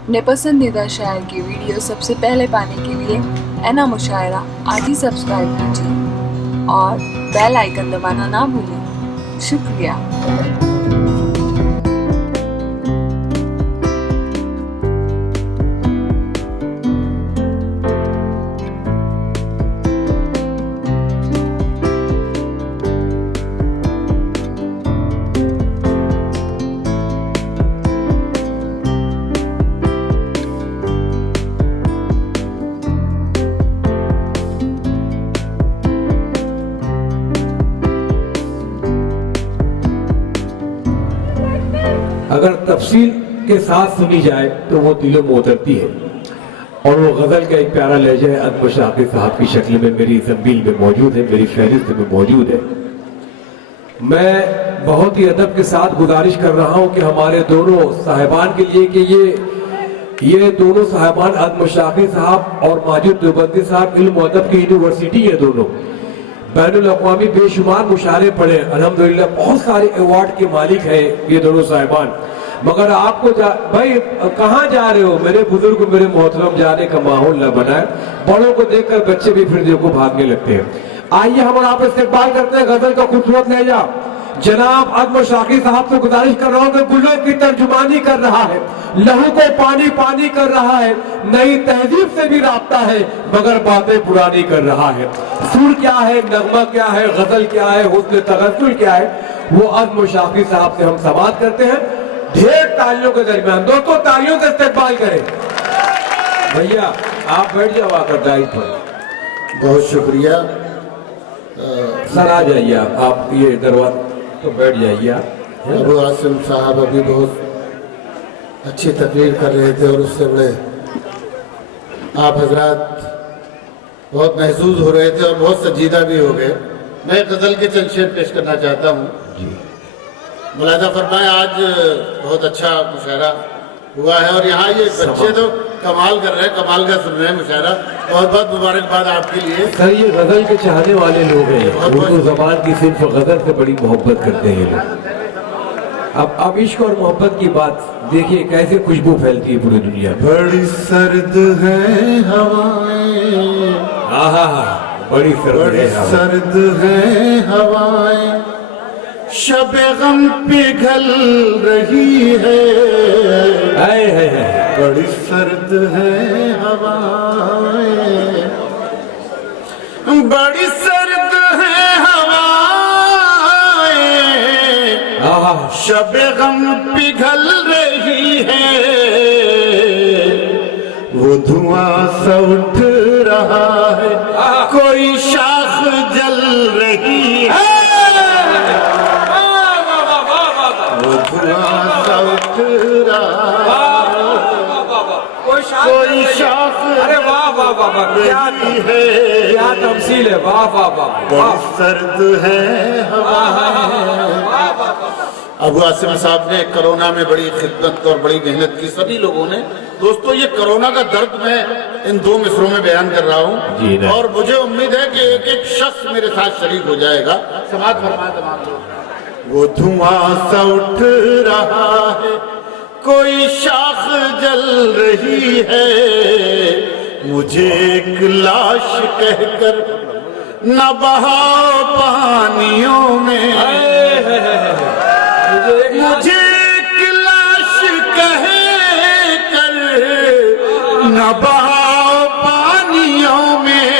اپنے پسندیدہ شاعر کی ویڈیو سب سے پہلے پانے کے لیے اینا مشاعرہ آج ہی سبسکرائب کیجیے اور بیل آئیکن دبانا نہ بھولیں۔ شکریہ۔ اگر تفصیل کے ساتھ سنی جائے تو وہ دلوں میں اترتی ہے، اور وہ غزل کا ایک پیارا لہجہ ہے عظم شاقی صاحب کی شکل میں میری زنبیل میں موجود ہے، میری فہرست میں موجود ہے۔ میں بہت ہی ادب کے ساتھ گزارش کر رہا ہوں کہ ہمارے دونوں صاحبان کے لیے کہ یہ دونوں صاحبان عظم شاقی صاحب اور ماجد دیوبندی صاحب علم و ادب کی یونیورسٹی ہے، دونوں بین الاقوامی بے شمار مشاعرے پڑھے، الحمدللہ بہت سارے ایوارڈ کے مالک ہیں یہ دونوں صاحبان۔ مگر آپ کو بھائی کہاں جا رہے ہو؟ میرے بزرگ میرے محترم، جانے کا ماحول نہ بنائے، بڑوں کو دیکھ کر بچے بھی پھر دیکھو بھاگنے لگتے ہیں۔ آئیے ہم اور آپ استقبال کرتے ہیں غزل کا خوبصورت لہجہ جناب عظم شاقی صاحب سے گزارش کر رہا ہوں کہ گلوں کی ترجمانی کر رہا ہے، لہو کو پانی پانی کر رہا ہے، نئی تہذیب سے بھی رابطہ ہے مگر باتیں پرانی کر رہا ہے۔ سر کیا ہے، نغمہ کیا ہے، غزل کیا ہے، حسن تغزل کیا ہے، وہ عظم شاقی صاحب سے ہم سماعت کرتے ہیں ڈھیر تالیوں کے درمیان۔ دوستو تالیوں سے استقبال کریں۔ بھیا آپ بیٹھ جاؤ آ کر دائز پر۔ بہت شکریہ سر آ جائیے آپ یہ دروازہ تو بیٹھ جائیے آپ۔ ابو عاصم صاحب ابھی بہت اچھی تقریر کر رہے تھے اور اس سے بڑے آپ حضرات بہت محظوظ ہو رہے تھے اور بہت سنجیدہ بھی ہو گئے۔ میں غزل کے چند شعر پیش کرنا چاہتا ہوں۔ ملاحظہ فرمائیں آج بہت اچھا مشاعرہ ہوا ہے اور یہاں یہ بچے تو کمال کر رہے ہیں، کمال کا سن رہے ہیں مشاعرہ۔ بہت بہت مبارکباد آپ کے لیے۔ سر یہ غزل کے چاہنے والے لوگ ہیں، اردو زبان کی صرف غزل سے بڑی محبت کرتے ہیں لوگ۔ اب عشق اور محبت کی بات دیکھیے کیسے خوشبو پھیلتی ہے پوری دنیا میں۔ بڑی سرد ہے ہوائیں، بڑی سرد ہے ہوائیں، شب غم پگھل رہی ہے، بڑی سرد ہے ہوائیں، بڑی سرد ہے ہوائیں، شب غم پگھل رہی ہے، وہ دھواں سا اٹھ رہا ہے، کوئی شاخ جل رہی ہے، وہ دھواں سا اٹھ رہا ہے، کوئی شاخ رہی ہے، کیا تمثیل ہے، واہ واہ واہ، بڑی سرد ہے ہوائیں۔ ابو عاصم صاحب نے کرونا میں بڑی خدمت اور بڑی محنت کی، سبھی لوگوں نے۔ دوستو یہ کرونا کا درد میں ان دو مصروں میں بیان کر رہا ہوں اور مجھے امید ہے کہ ایک ایک شخص میرے ساتھ شریک ہو جائے گا۔ سماعت فرمائیں تمام لوگ۔ وہ دھواں سا اٹھ رہا ہے، کوئی شاخ جل رہی ہے، مجھے ایک لاش کہہ کر نہ بہاؤ پانیوں میں، مجھے ایک لاش کہہ کر نہ بہاؤ پانیوں میں،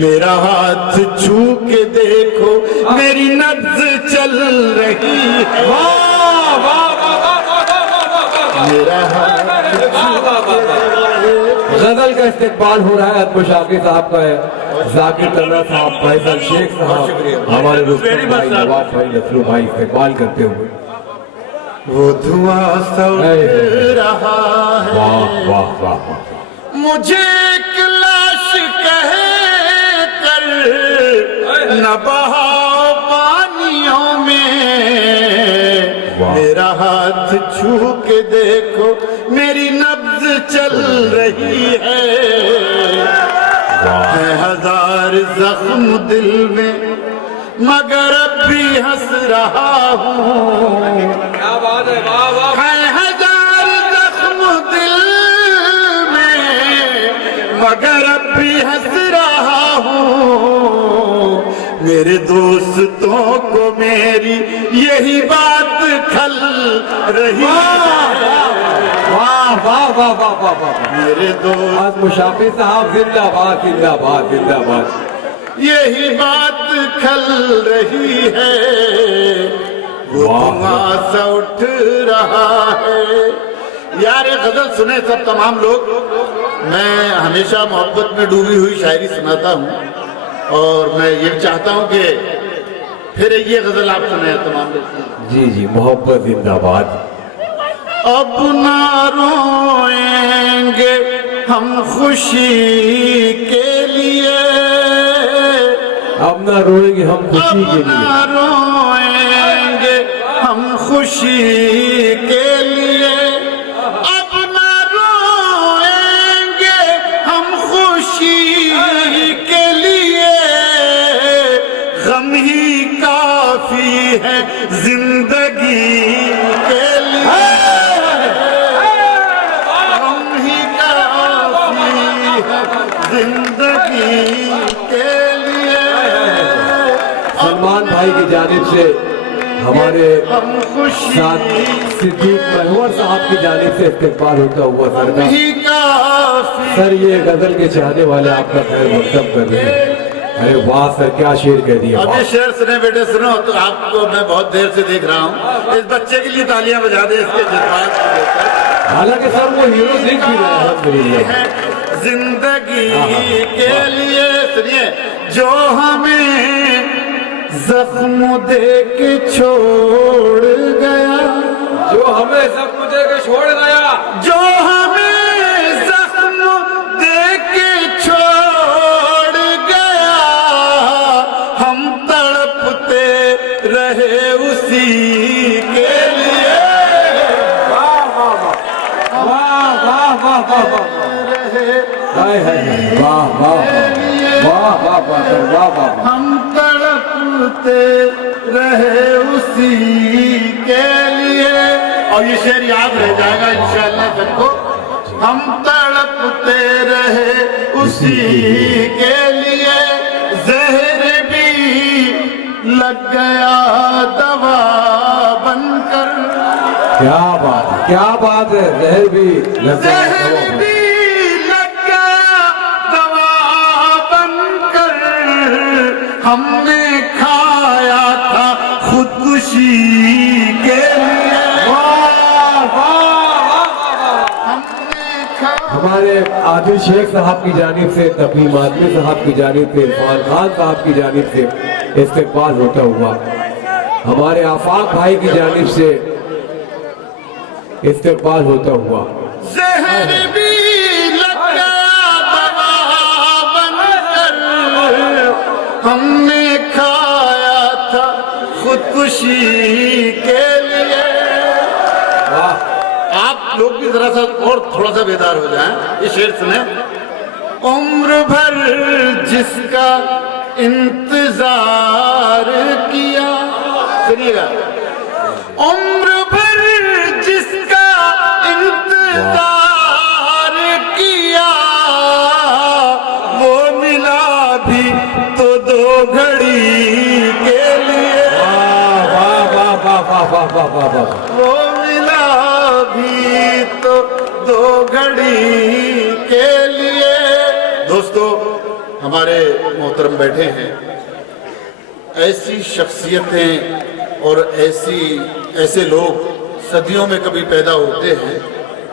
میرا ہاتھ چھو کے دیکھو میری نبض چل رہی ہے، میرا ہاتھ غزل کا استقبال ہو رہا ہے عظم شاقی صاحب کا ہے، ذاکر طلعہ صاحب، فیصل شیخ صاحب، ہمارے رستم بھائی، نواز بھائی، نصرو بھائی استقبال کرتے ہوئے۔ وہ دھواں سا اٹھ رہا ہے، واہ واہ واہ، مجھے ایک لاش کہہ کر نہ بہاؤ پانیوں میں، میرا ہاتھ چھو کے دیکھو میری نبض چل رہی ہے، ہزار زخم دل میں مگر اب بھی ہنس رہا ہوں، ہے ہزار زخم یہی بات کھل رہی ہے واہ واہ واہ واہ واہ واہ میرے دوست آج مشافی صاحب زندہ باد زندہ باد زندہ باد یہی بات کھل رہی ہے وہ دھواں سا اٹھ رہا ہے یار یہ غزل سنے سب تمام لوگ میں ہمیشہ محبت میں ڈوبی ہوئی شاعری سناتا ہوں اور میں یہ چاہتا ہوں کہ پھر یہ غزل آپ سنیں تمام لوگ جی جی محبت زندہ باد اب نہ روئیں گے ہم خوشی کے لیے اب نہ روئیں گے ہم اب خوشی کے نہ لیے روئیں گے ہم خوشی کے لیے اب نہ روئیں گے ہم خوشی کے لیے غم ہی کافی ہے زندگی کے لیے غم ہی کافی ہے زندگی کے لیے سلمان بھائی کی جانب سے ہمارے ہم خوشی ساتھ صدیق محور صاحب کی جانب سے استقبال ہوتا ہوا سر کا ہی کافی سر یہ غزل کے چاہنے والے آپ کا خیر مقدم کر رہے ہیں ارے واہ سر کیا شعر کہہ دیا اب یہ شعر سنے بیٹے سنو تو آپ کو میں بہت دیر سے دیکھ رہا ہوں اس بچے کے لیے تالیاں بجا دیں اس کے جذبات کو دیکھ کر حالانکہ سر وہ ہیرو دیکھ بھی رہے ہیں الحمدللہ ہے زندگی کے لیے سنیے جو ہمیں زخم دے کے چھوڑ گیا جو ہمیں سب کچھ دے کے چھوڑ گیا جو ہمیں زخم دے کے چھوڑ گیا ہم تڑپتے رہے اسی کے لیے واہ واہ واہ واہ واہ واہ واہ ہائے ہائے واہ واہ واہ واہ واہ واہ واہ ہم تڑپتے رہے اسی کے لیے اور یہ شعر یاد رہ جائے گا انشاءاللہ سب کو ہم تڑپتے رہے اسی کے لیے زہر بھی لگ گیا دوا بن کر کیا بات ہے زہر بھی لگ گیا زہر بھی لگ گیا دوا بن کر ہم نے کھایا تھا خودکشی کے لیے ہم نے کھایا ہمارے عادل شیخ صاحب کی جانب سے تقیم آدمی صاحب کی جانب سے عرفان خان صاحب کی جانب سے استقبال ہوتا ہوا ہمارے آفاق بھائی کی جانب سے استقبال ہوتا ہوا زہر بھی لگ گیا دوا بن کر ہم نے کھایا تھا خودکشی کے لیے واہ آپ لوگ بھی ذرا سا اور تھوڑا سا بیدار ہو جائیں یہ شعر سنیں عمر بھر جس کا انتظار کیا سنیے گا عمر بھر جس کا انتظار کیا وہ ملا بھی تو دو گھڑی کے لیے واہ واہ واہ واہ واہ واہ واہ واہ وہ ملا بھی تو دو گھڑی کے لیے دوستو ہمارے محترم بیٹھے ہیں ایسی شخصیتیں اور ایسے لوگ صدیوں میں کبھی پیدا ہوتے ہیں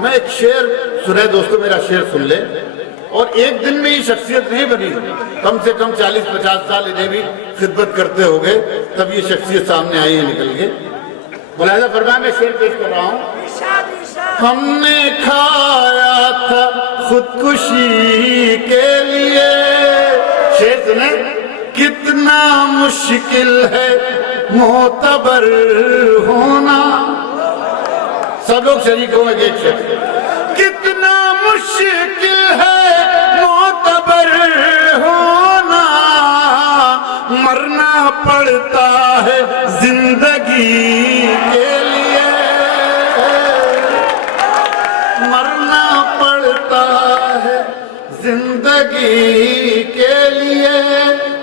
میں ایک شعر سنے دوستو میرا شعر سن لے اور ایک دن میں یہ شخصیت نہیں بنی کم سے کم 40-50 سال انہیں بھی خدمت کرتے ہو گئے تب یہ شخصیت سامنے آئی ہے نکل کے ملاحظہ فرمائیں میں شعر پیش کر رہا ہوں ہم نے کھایا تھا خودکشی کے لیے شعر سنیں کتنا مشکل ہے معتبر ہونا سب لوگ شریک ہوں گے ایک شعر کتنا مشکل ہے معتبر ہونا مرنا پڑتا ہے زندگی کے لیے مرنا پڑتا ہے زندگی کے لیے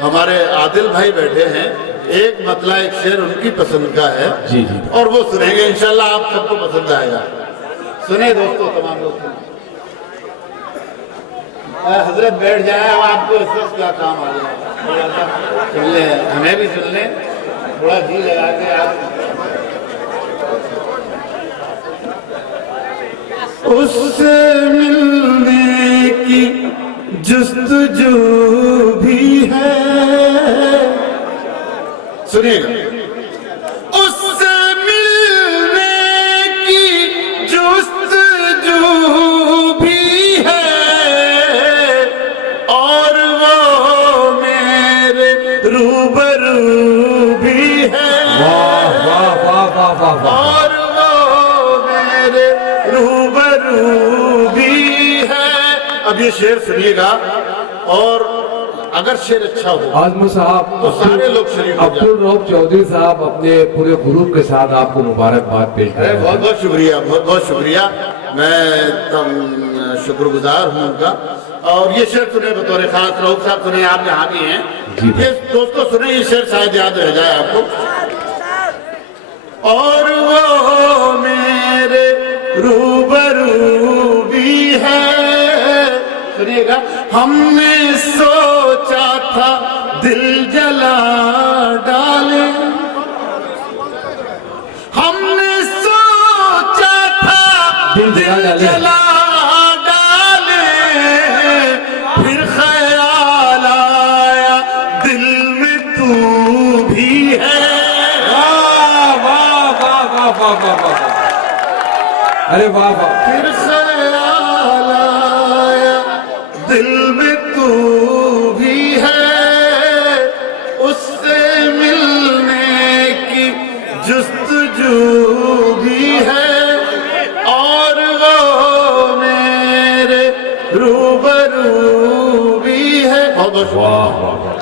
ہمارے عادل بھائی بیٹھے ہیں ایک مطلع ایک شعر ان کی پسند کا ہے جی جی اور وہ سنیں گے انشاءاللہ آپ سب کو پسند آئے گا. سنیں دوستو, تمام دوستوں, حضرت بیٹھ جائیں, اب آپ کو اس وقت کیا کام آ گیا, سن لیں, ہمیں بھی سن لیں, تھوڑا جی لگا کے آپ. اس سے ملنے کی جستجو بھی ہے, سنیے گا, اس سے ملنے کی جستجو بھی ہے اور وہ میرے روبرو بھی ہے, واہ واہ واہ واہ واہ واہ. اور وہ میرے روبرو بھی ہے. اب یہ شعر سنیے گا اور اگر شعر اچھا ہو عظم صاحب تو سارے لوگ شریک ہو جائیں. عبدالرؤف چودھری صاحب اپنے پورے گروپ کے ساتھ آپ کو مبارکباد پیش کریں. بہت بہت شکریہ, بہت بہت شکریہ, میں شکر گزار ہوں ان کا. اور یہ شعر سنیں بطور خاص, رؤف صاحب سنیں, آپ یہاں بھی ہیں, یہ دوستو سنیں, یہ شعر شاید یاد رہ جائے آپ کو. اور وہ میرے روبرو بھی ہے, سنیے گا, ہم نے سوچا تھا دل جلا ڈالے, ہم نے سوچا تھا دل جلا ڈالے, پھر خیال آیا دل میں تو بھی ہے. واہ واہ واہ واہ واہ واہ واہ. ارے واہ واہ. پھر خیال آیا دل میں تو بھی ہے, اس سے ملنے کی جستجو بھی ہے اور وہ میرے روبرو بھی ہے. بہت بہت واہ واہ واہ.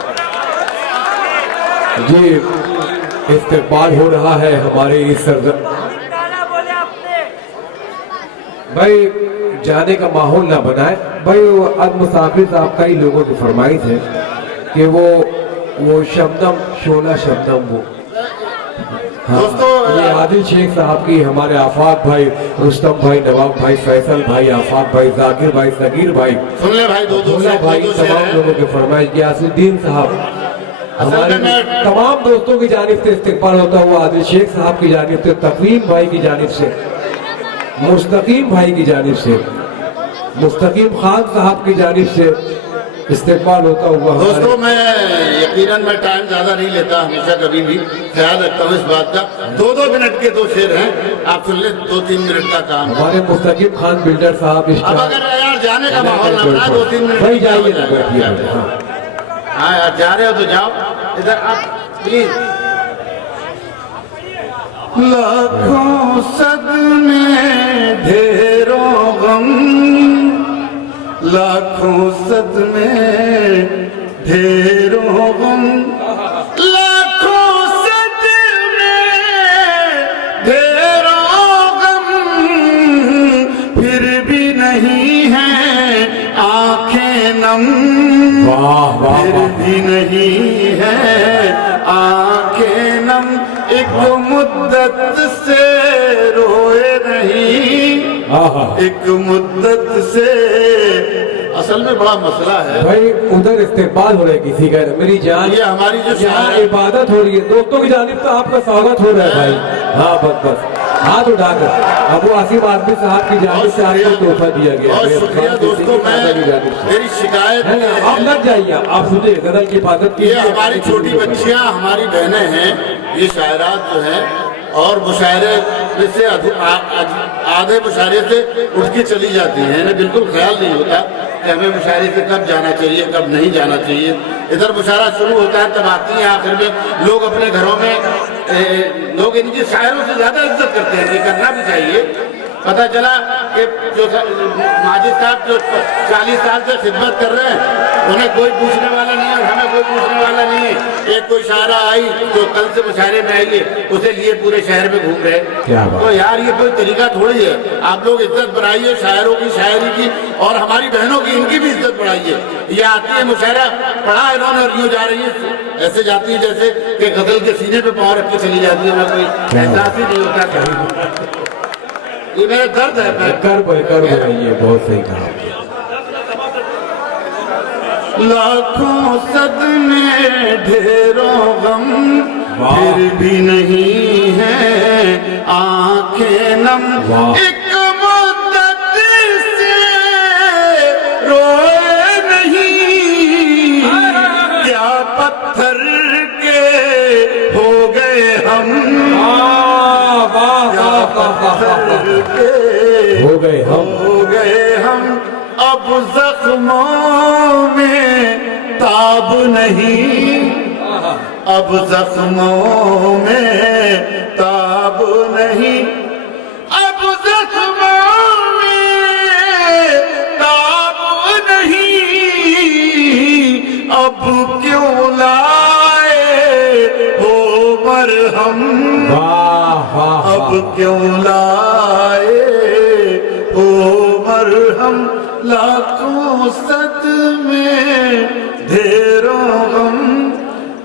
جی استقبال ہو رہا ہے ہمارے اس بھائی, جانے کا ماحول نہ بنائے بھائی. عظم صابر صاحب کا ہی لوگوں کی فرمائش ہے کہ وہ شبنم شعلہ شبنم, وہ یہ عادل شیخ صاحب کی, ہمارے آفاق بھائی, رستم بھائی, نواب بھائی, فیصل بھائی, آفاق بھائی, ذاکر بھائی, صغیر بھائی, سن لے بھائی, دو بھائی, تمام لوگوں کی فرمائش. غیاث الدین صاحب, ہمارے تمام دوستوں کی جانب سے استقبال ہوتا ہوا عادل شیخ صاحب کی جانب سے, تقویم بھائی کی جانب سے, مستقیم بھائی کی جانب سے, مستقیم خان صاحب کی جانب سے استقبال ہوتا ہوا. دوستو میں یقیناً میں ٹائم زیادہ نہیں لیتا, ہمیشہ کبھی بھی خیال رکھتا ہوں اس بات کا. 2 منٹ کے 2 شعر ہیں, آپ سن لیں, 2-3 منٹ کا کام. ہمارے مستقیم خان بلڈر صاحب اب اگر یار جانے کا ماحول نہ بنا, 2-3 منٹ بھائی جائیے نا, بیٹھیے. ہاں یار, جا رہے ہو تو جاؤ, ادھر آپ پلیز. لاکھوں صدمے ڈھیروں غم, لاکھوں صدمے ڈھیروں غم, لاکھوں صدمے ڈھیروں غم, پھر بھی نہیں ہے آنکھیں نم, پھر بھی نہیں ہے آنکھیں نم, ایک مدت سے روئے نہیں, ایک مدت سے. اصل میں بڑا مسئلہ ہے بھائی, ادھر استقبال ہو رہا ہے کسی کا, میری جان, یہ ہماری جو یہاں عبادت ہو رہی ہے, دوستوں کی جانب سے آپ کا سواگت ہو رہا ہے بھائی. ہاں بس بس, ہاتھ اٹھا کر ابو آصف آدمی صاحب کی جانب سے آپ کو تحفہ دیا گیا. بہت شکریہ دوستوں, میری شکایت آپ لگ جائیے, آپ سنیں غزل کی عبادت کی. یہ ہماری چھوٹی بچیاں, ہماری بہنیں ہیں, یہ شاعرات جو ہیں, اور مشاعرے سے آدھے مشاعرے سے اٹھ کے چلی جاتی ہیں, انہیں بالکل خیال نہیں ہوتا کہ ہمیں مشاعرے سے کب جانا چاہیے کب نہیں جانا چاہیے. ادھر مشاعرہ شروع ہوتا ہے, تب آتی ہیں, آخر میں لوگ اپنے گھروں میں, لوگ ان کی شاعروں سے زیادہ عزت کرتے ہیں, یہ کرنا بھی چاہیے. پتہ چلا کہ جو ماجد صاحب جو 40 سال سے خدمت کر رہے ہیں انہیں کوئی پوچھنے والا نہیں ہے اور ہمیں کوئی پوچھنے والا نہیں ہے. ایک کوئی شاعرہ آئی جو کل سے مشاعرے میں آئی ہے اسے لیے پورے شہر میں گھوم رہے. تو یار یہ کوئی طریقہ تھوڑی ہے. آپ لوگ عزت بڑھائیے شاعروں کی شاعری کی اور ہماری بہنوں کی ان کی بھی عزت بڑھائیے. یہ آتی ہے مشاعرہ پڑھا انہوں نے اور یوں جا رہی ہے ایسے جاتی ہے جیسے کہ غزل کے سینے پہ پاؤں رکھ کے چلی جاتی ہے. کوئی احساس ہی نہیں ہوتا کہیں. یہ میرا درد ہے. کر یہ بہت صحیح کہا. لاکھوں صدمے ڈھیروں غم پھر بھی نہیں ہے آنکھیں نم. ایک مدت سے روئے نہیں کیا پتھر کے ہو گئے ہم. ہو گئے ہم اب زخموں میں تاب نہیں. اب زخموں میں تاب نہیں. اب زخموں میں تاب نہیں. اب کیوں لائے ہو مرہم. اب کیوں لائے ہو مرہم. لاکھوں صدمے ڈھیروں غم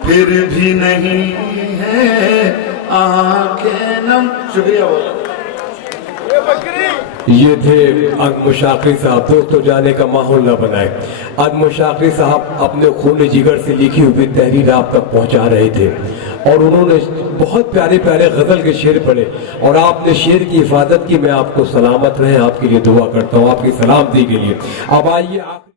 پھر بھی نہیں ہے آنکھیں نم. شکریہ. یہ تھے عدم شاقی صاحب. دوستو جانے کا ماحول نہ بنائے. عدم شاقی صاحب اپنے خون جگر سے لکھی ہوئی تحریر آپ تک پہنچا رہے تھے اور انہوں نے بہت پیارے پیارے غزل کے شعر پڑھے اور آپ نے شعر کی حفاظت کی. میں آپ کو سلامت رہیں آپ کے لیے دعا کرتا ہوں آپ کی سلامتی کے لیے. اب آئیے